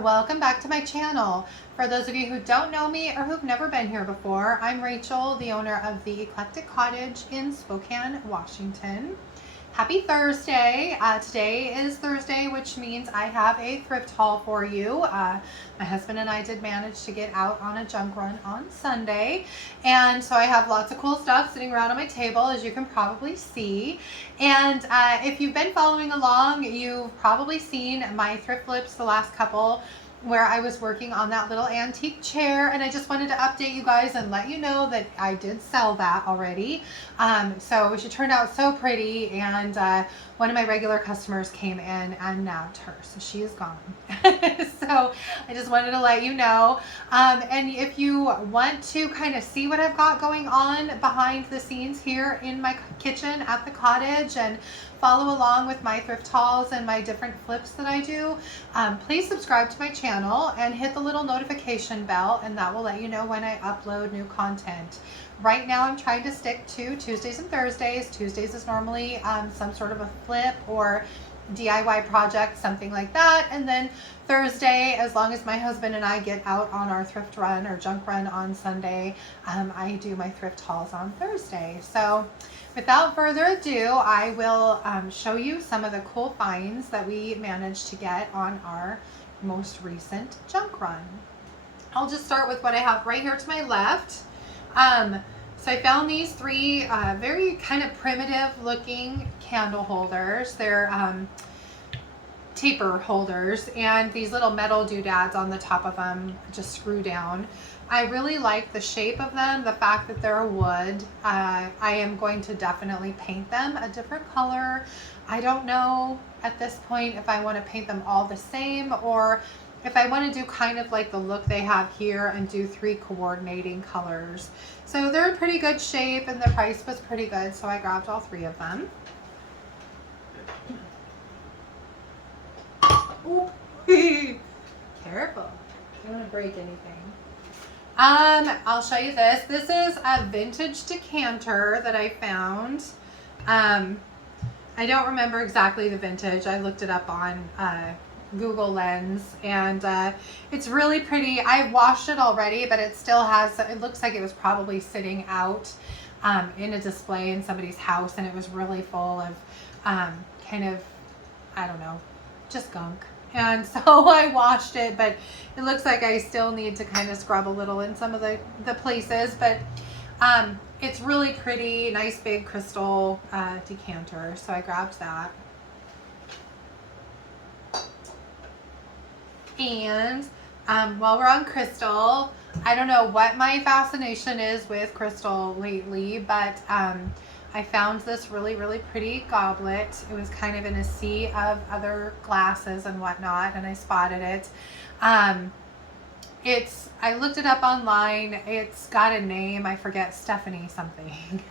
welcome back to my channel. For those of you who don't know me or who've never been here before, I'm Rachel, the owner of the Eclectic Cottage in Spokane, Washington. Happy Thursday. Today is Thursday, which means I have a thrift haul for you. My husband and I did manage to get out on a junk run on Sunday, and so I have lots of cool stuff sitting around on my table, as you can probably see. And if you've been following along, you've probably seen my thrift flips the last couple, where I was working on that little antique chair, and I just wanted to update you guys and let you know that I did sell that already. So she turned out so pretty, and one of my regular customers came in and nabbed her, so she is gone. So I just wanted to let you know. And if you want to kind of see what I've got going on behind the scenes here in my kitchen at the cottage, and follow along with my thrift hauls and my different flips that I do, please subscribe to my channel and hit the little notification bell, and that will let you know when I upload new content. Right now I'm trying to stick to Tuesdays and Thursdays. Tuesdays is normally some sort of a flip or DIY project, something like that. And then Thursday, as long as my husband and I get out on our thrift run or junk run on Sunday, I do my thrift hauls on Thursday. So without further ado, I will show you some of the cool finds that we managed to get on our most recent junk run. I'll just start with what I have right here to my left. So I found these three very kind of primitive looking candle holders. They're taper holders, and these little metal doodads on the top of them just screw down. I really like the shape of them, the fact that they're wood. I am going to definitely paint them a different color. I don't know at this point if I want to paint them all the same, or if I want to do kind of like the look they have here and do 3 coordinating colors. So they're in pretty good shape, and the price was pretty good, so I grabbed all 3 of them. Ooh. Careful, I don't want to break anything. I'll show you this. This is a vintage decanter that I found. I don't remember exactly the vintage. I looked it up on Google Lens, and it's really pretty. I washed it already, but it still has, it looks like it was probably sitting out in a display in somebody's house, and it was really full of kind of, I don't know, just gunk. And so I washed it, but it looks like I still need to kind of scrub a little in some of the places, but it's really pretty, nice big crystal decanter, so I grabbed that. And while we're on crystal, I don't know what my fascination is with crystal lately, but I found this really, really pretty goblet. It was kind of in a sea of other glasses and whatnot, and I spotted it. I looked it up online. It's got a name, I forget, Stephanie something,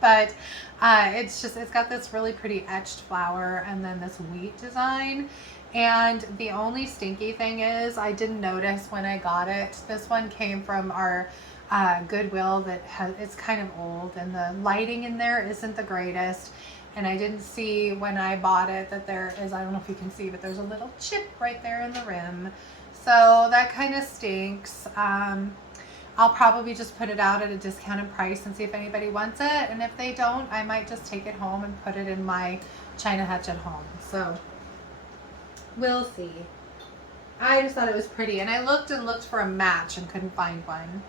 but it's got this really pretty etched flower and then this wheat design. And the only stinky thing is, I didn't notice when I got it. This one came from our Goodwill that it's kind of old, and the lighting in there isn't the greatest. And I didn't see when I bought it that there is, I don't know if you can see, but there's a little chip right there in the rim. So that kind of stinks. I'll probably just put it out at a discounted price and see if anybody wants it. And if they don't, I might just take it home and put it in my china hutch at home. So we'll see. I just thought it was pretty, and I looked and looked for a match and couldn't find one.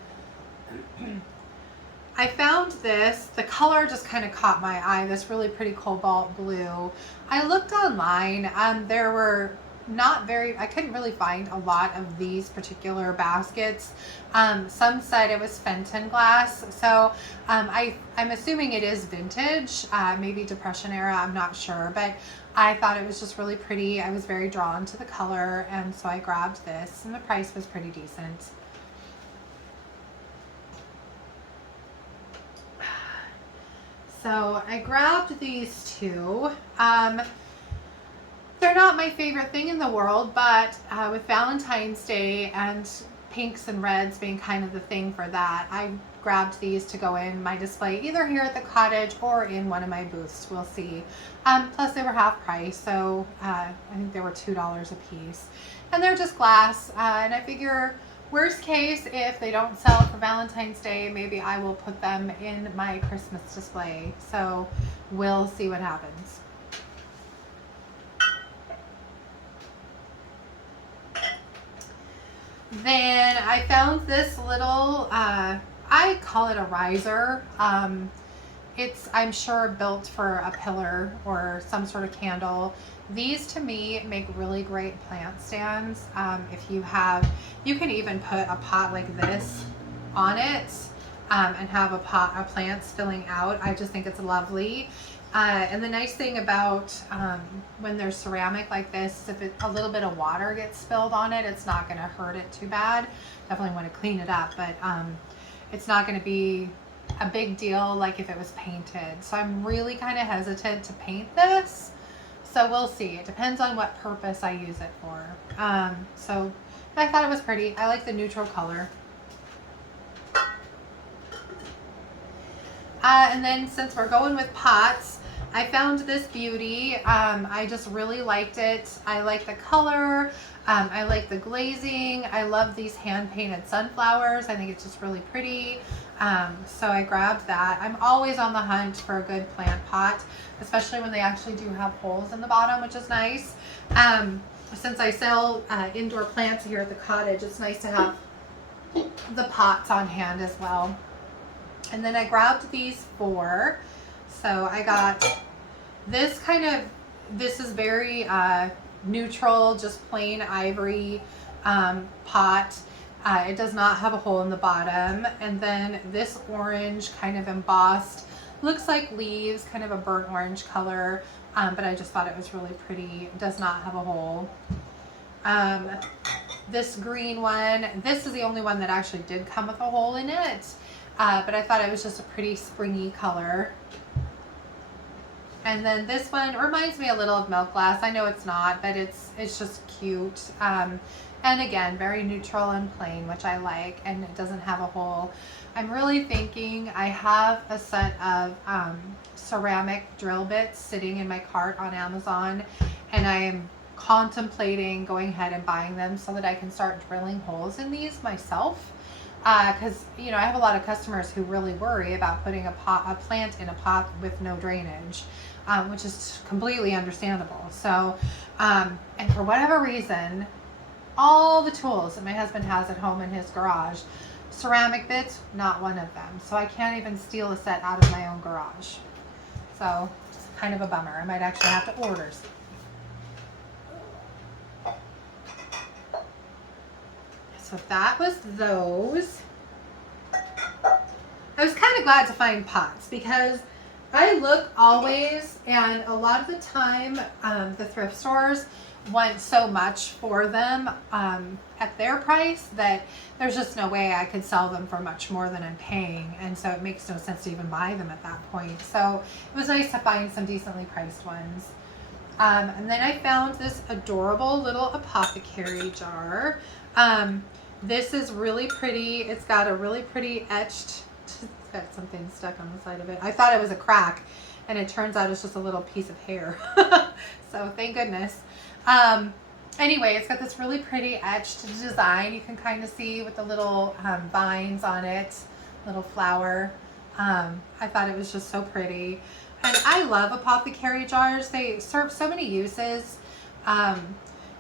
I found this, the color just kind of caught my eye, this really pretty cobalt blue. I looked online, there were not very, I couldn't really find a lot of these particular baskets. Some said it was Fenton glass, so I'm assuming it is vintage, maybe Depression era, I'm not sure, but I thought it was just really pretty. I was very drawn to the color, and so I grabbed this, and the price was pretty decent. So I grabbed these 2. They're not my favorite thing in the world, but with Valentine's Day and pinks and reds being kind of the thing for that, I grabbed these to go in my display either here at the cottage or in one of my booths. We'll see. Plus they were half price, so I think they were $2 a piece. And they're just glass, and I figure worst case, if they don't sell for Valentine's Day, maybe I will put them in my Christmas display. So we'll see what happens. Then I found this little, I call it a riser. It's, I'm sure, built for a pillar or some sort of candle. These to me make really great plant stands. If you have, you can even put a pot like this on it and have a pot of plants filling out. I just think it's lovely. And the nice thing about when there's ceramic like this, if a little bit of water gets spilled on it, it's not going to hurt it too bad. Definitely want to clean it up, but it's not going to be a big deal like if it was painted. So I'm really kind of hesitant to paint this. So we'll see. It depends on what purpose I use it for. So I thought it was pretty. I like the neutral color. And then since we're going with pots, I found this beauty. I just really liked it. I like the color. I like the glazing. I love these hand-painted sunflowers. I think it's just really pretty. So I grabbed that. I'm always on the hunt for a good plant pot, especially when they actually do have holes in the bottom, which is nice. Since I sell indoor plants here at the cottage, it's nice to have the pots on hand as well. And then I grabbed these 4. So I got this this is very neutral, just plain ivory pot. It does not have a hole in the bottom. And then this orange kind of embossed, looks like leaves, kind of a burnt orange color, but I just thought it was really pretty. It does not have a hole. This green one, this is the only one that actually did come with a hole in it, but I thought it was just a pretty springy color. And then this one reminds me a little of milk glass. I know it's not, but it's just cute. And again, very neutral and plain, which I like, and it doesn't have a hole. I'm really thinking, I have a set of ceramic drill bits sitting in my cart on Amazon, and I am contemplating going ahead and buying them so that I can start drilling holes in these myself. Because you know, I have a lot of customers who really worry about putting a plant in a pot with no drainage, which is completely understandable. So, and for whatever reason, all the tools that my husband has at home in his garage, ceramic bits, not one of them. So I can't even steal a set out of my own garage. So it's kind of a bummer. I might actually have to order some. So that was those. I was kind of glad to find pots because I look always, and a lot of the time the thrift stores want so much for them at their price that there's just no way I could sell them for much more than I'm paying, and so it makes no sense to even buy them at that point. So it was nice to find some decently priced ones. And then I found this adorable little apothecary jar. This is really pretty. It's got a really pretty etched, it's got something stuck on the side of it. I thought it was a crack, and it turns out it's just a little piece of hair. So thank goodness. Anyway, it's got this really pretty etched design. You can kind of see with the little vines on it, little flower. I thought it was just so pretty. And I love apothecary jars. They serve so many uses.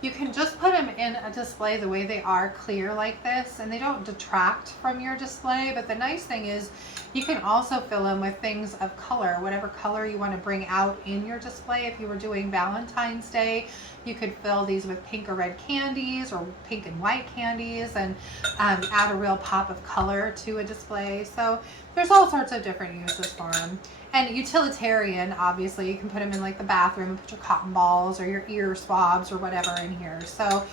You can just put them in a display the way they are, clear like this, and they don't detract from your display. But the nice thing is you can also fill them with things of color, whatever color you want to bring out in your display. If you were doing Valentine's Day, you could fill these with pink or red candies or pink and white candies, and add a real pop of color to a display. So there's all sorts of different uses for them. And utilitarian, obviously, you can put them in like the bathroom and put your cotton balls or your ear swabs or whatever in here. So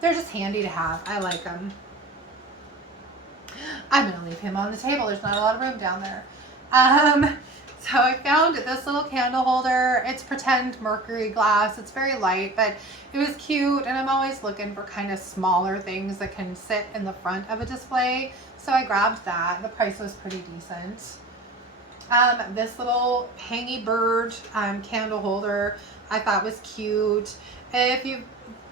they're just handy to have. I like them. I'm going to leave him on the table. There's not a lot of room down there. So I found this little candle holder. It's pretend mercury glass. It's very light, but it was cute, and I'm always looking for kind of smaller things that can sit in the front of a display. So I grabbed that. The price was pretty decent. This little hangy bird candle holder I thought was cute. If you've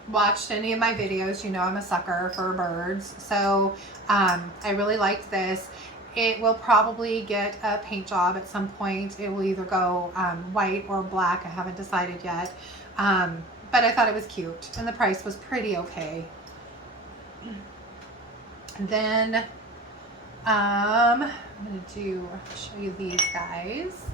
watched any of my videos, you know I'm a sucker for birds. So I really liked this. It will probably get a paint job at some point. It will either go white or black. I haven't decided yet. But I thought it was cute, and the price was pretty okay. And then I'm going to show you these guys.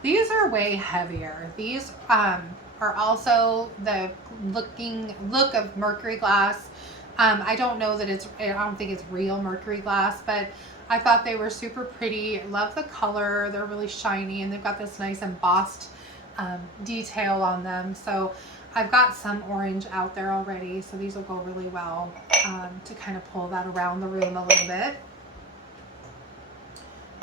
These are way heavier. These are also the look of mercury glass. I don't know that I don't think it's real mercury glass, but I thought they were super pretty. Love the color. They're really shiny, and they've got this nice embossed detail on them. So I've got some orange out there already, so these will go really well to kind of pull that around the room a little bit.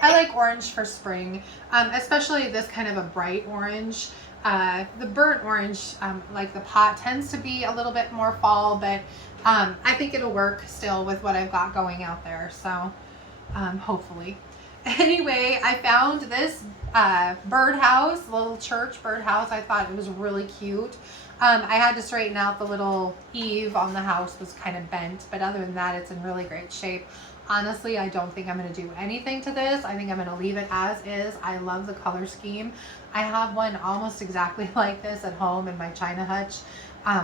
I like orange for spring, especially this kind of a bright orange. The burnt orange, like the pot, tends to be a little bit more fall, but I think it'll work still with what I've got going out there. So hopefully. Anyway, I found this birdhouse, little church birdhouse. I thought it was really cute. I had to straighten out the little eave on the house, was kind of bent, but other than that, it's in really great shape. Honestly, I don't think I'm going to do anything to this. I think I'm going to leave it as is. I love the color scheme. I have one almost exactly like this at home in my China hutch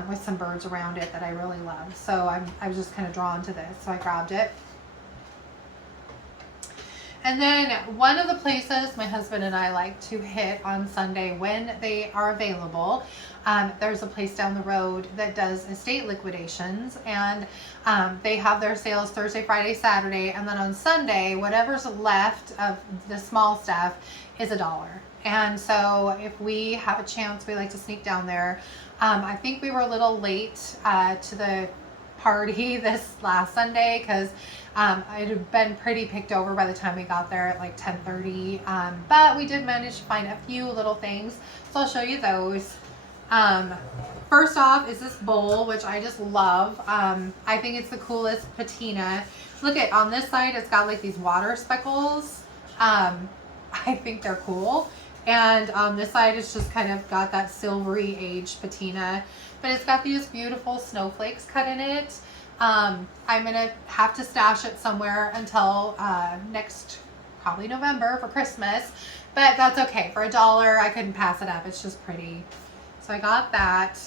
with some birds around it that I really love. So I was just kind of drawn to this, so I grabbed it. And then one of the places my husband and I like to hit on Sunday when they are available, there's a place down the road that does estate liquidations, and they have their sales Thursday, Friday, Saturday, and then on Sunday, whatever's left of the small stuff is $1. And so if we have a chance, we like to sneak down there. I think we were a little late to the party this last Sunday because it had been pretty picked over by the time we got there at like 10:30. But we did manage to find a few little things, so I'll show you those. First off is this bowl, which I just love. I think it's the coolest patina. Look at on this side, it's got like these water speckles. I think they're cool. And on this side, it's just kind of got that silvery aged patina, but it's got these beautiful snowflakes cut in it. I'm gonna have to stash it somewhere until next, probably November for Christmas, but that's okay. For $1, I couldn't pass it up. It's just pretty. So I got that.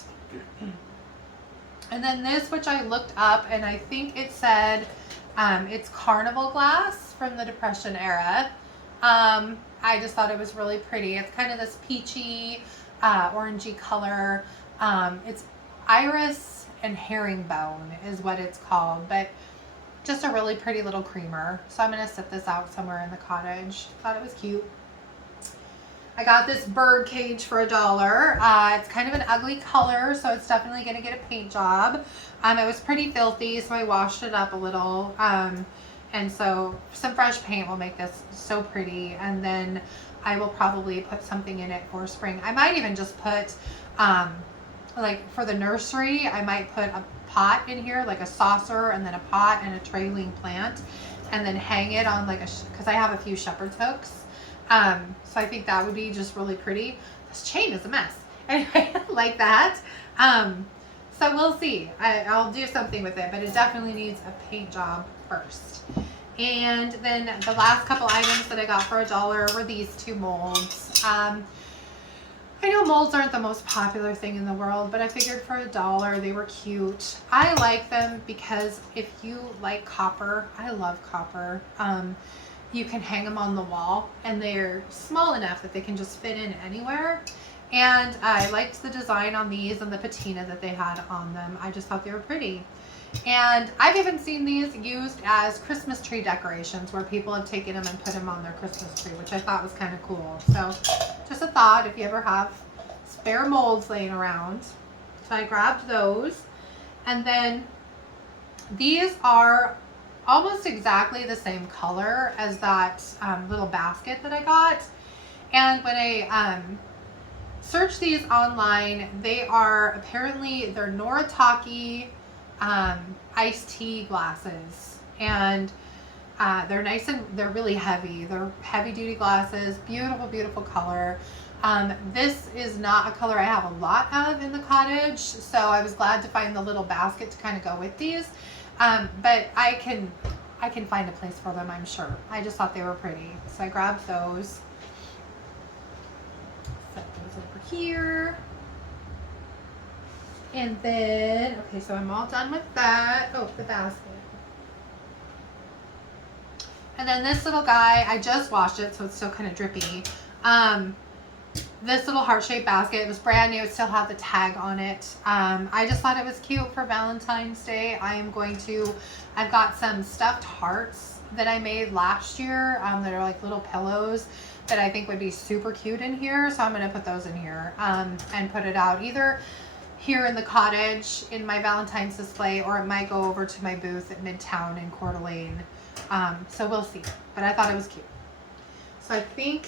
And then this, which I looked up, and I think it said it's carnival glass from the Depression era. I just thought it was really pretty. It's kind of this peachy, orangey color. It's iris and herringbone is what it's called, but just a really pretty little creamer. So I'm going to set this out somewhere in the cottage. Thought it was cute. I got this bird cage for $1. It's kind of an ugly color, so it's definitely going to get a paint job. It was pretty filthy, so I washed it up a little. And so some fresh paint will make this so pretty. And then I will probably put something in it for spring. I might even just put, like for the nursery, I might put a pot in here, like a saucer, and then a pot and a trailing plant, and then hang it on like because I have a few shepherd's hooks. So I think that would be just really pretty. This chain is a mess. Anyway, like that. So we'll see. I'll do something with it, but it definitely needs a paint job first. And then the last couple items that I got for $1 were these two molds. I know molds aren't the most popular thing in the world, but I figured for $1 they were cute. I like them because if you like copper, I love copper. You can hang them on the wall, and they're small enough that they can just fit in anywhere. And I liked the design on these and the patina that they had on them. I just thought they were pretty. And I've even seen these used as Christmas tree decorations where people have taken them and put them on their Christmas tree, which I thought was kind of cool. So just a thought if you ever have spare molds laying around. So I grabbed those. And then these are almost exactly the same color as that little basket that I got. And when I search these online, they are apparently, they're Noritake iced tea glasses, and they're nice and they're really heavy. They're heavy duty glasses, beautiful, beautiful color. This is not a color I have a lot of in the cottage, so I was glad to find the little basket to kind of go with these. But I can find a place for them, I'm sure. I just thought they were pretty, so I grabbed those. Set those over here. And then, okay, so I'm all done with that. Oh, the basket. And then this little guy, I just washed it, so it's still kind of drippy. This little heart-shaped basket, it was brand new. It still had the tag on it. I just thought it was cute for Valentine's Day. I've got some stuffed hearts that I made last year that are like little pillows that I think would be super cute in here. So I'm going to put those in here and put it out either here in the cottage in my Valentine's display, or it might go over to my booth at Midtown in Coeur d'Alene. So we'll see, but I thought it was cute. So I think,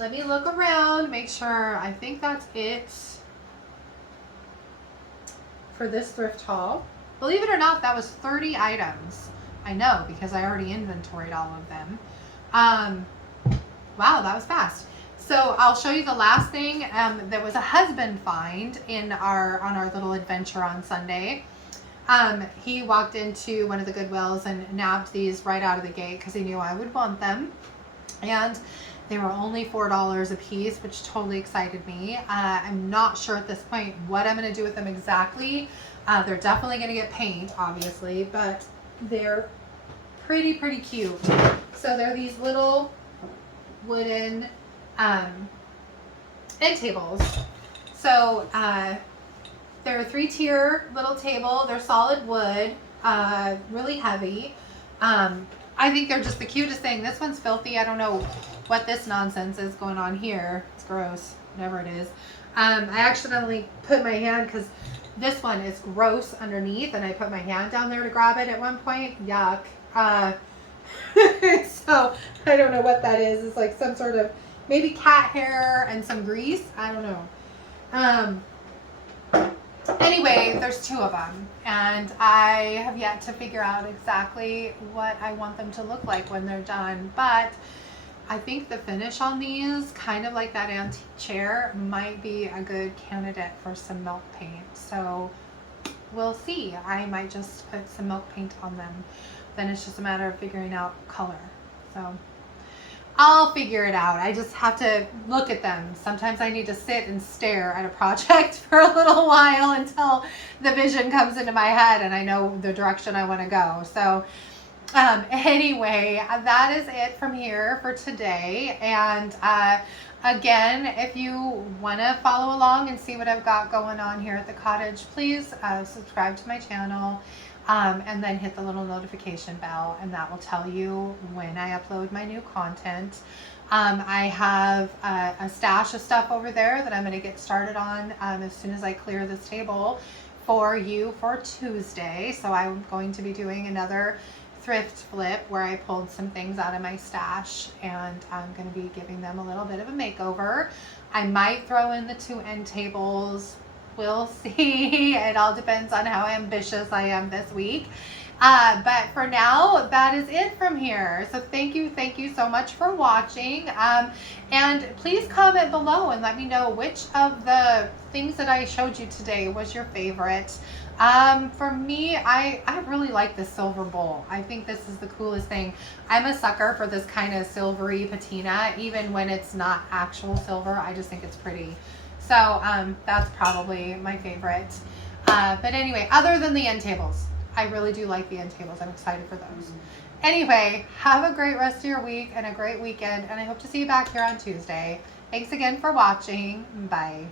let me look around, make sure. I think that's it for this thrift haul. Believe it or not, that was 30 items. I know, because I already inventoried all of them. Wow, that was fast. So I'll show you the last thing. There was a husband find on our little adventure on Sunday. He walked into one of the Goodwills and nabbed these right out of the gate because he knew I would want them. And they were only $4 a piece, which totally excited me. I'm not sure at this point what I'm going to do with them exactly. They're definitely going to get paint, obviously, but they're pretty cute. So they're these little wooden end tables. So they're a 3-tier little table. They're solid wood, really heavy. I think they're just the cutest thing. This one's filthy. I don't know what this nonsense is going on here. It's gross, whatever it is. I accidentally put my hand, because this one is gross underneath, and I put my hand down there to grab it at one point. Yuck. So I don't know what that is. It's like some sort of maybe cat hair and some grease. I don't know. Anyway, there's 2 of them, and I have yet to figure out exactly what I want them to look like when they're done, but I think the finish on these, kind of like that antique chair, might be a good candidate for some milk paint. So we'll see. I might just put some milk paint on them. Then it's just a matter of figuring out color. So I'll figure it out. I just have to look at them. Sometimes I need to sit and stare at a project for a little while until the vision comes into my head and I know the direction I want to go. So anyway, that is it from here for today. And again, if you want to follow along and see what I've got going on here at the cottage, please subscribe to my channel. And then hit the little notification bell, and that will tell you when I upload my new content. I have a stash of stuff over there that I'm going to get started on as soon as I clear this table for you for Tuesday. So I'm going to be doing another thrift flip where I pulled some things out of my stash, and I'm going to be giving them a little bit of a makeover. I might throw in the 2 end tables. We'll see. It all depends on how ambitious I am this week. But for now, that is it from here. So thank you so much for watching. And please comment below and let me know which of the things that I showed you today was your favorite. For me, I really like this silver bowl. I think this is the coolest thing. I'm a sucker for this kind of silvery patina, even when it's not actual silver. I just think it's pretty. So that's probably my favorite. But anyway, other than the end tables, I really do like the end tables. I'm excited for those. Anyway, have a great rest of your week and a great weekend, and I hope to see you back here on Tuesday. Thanks again for watching. Bye.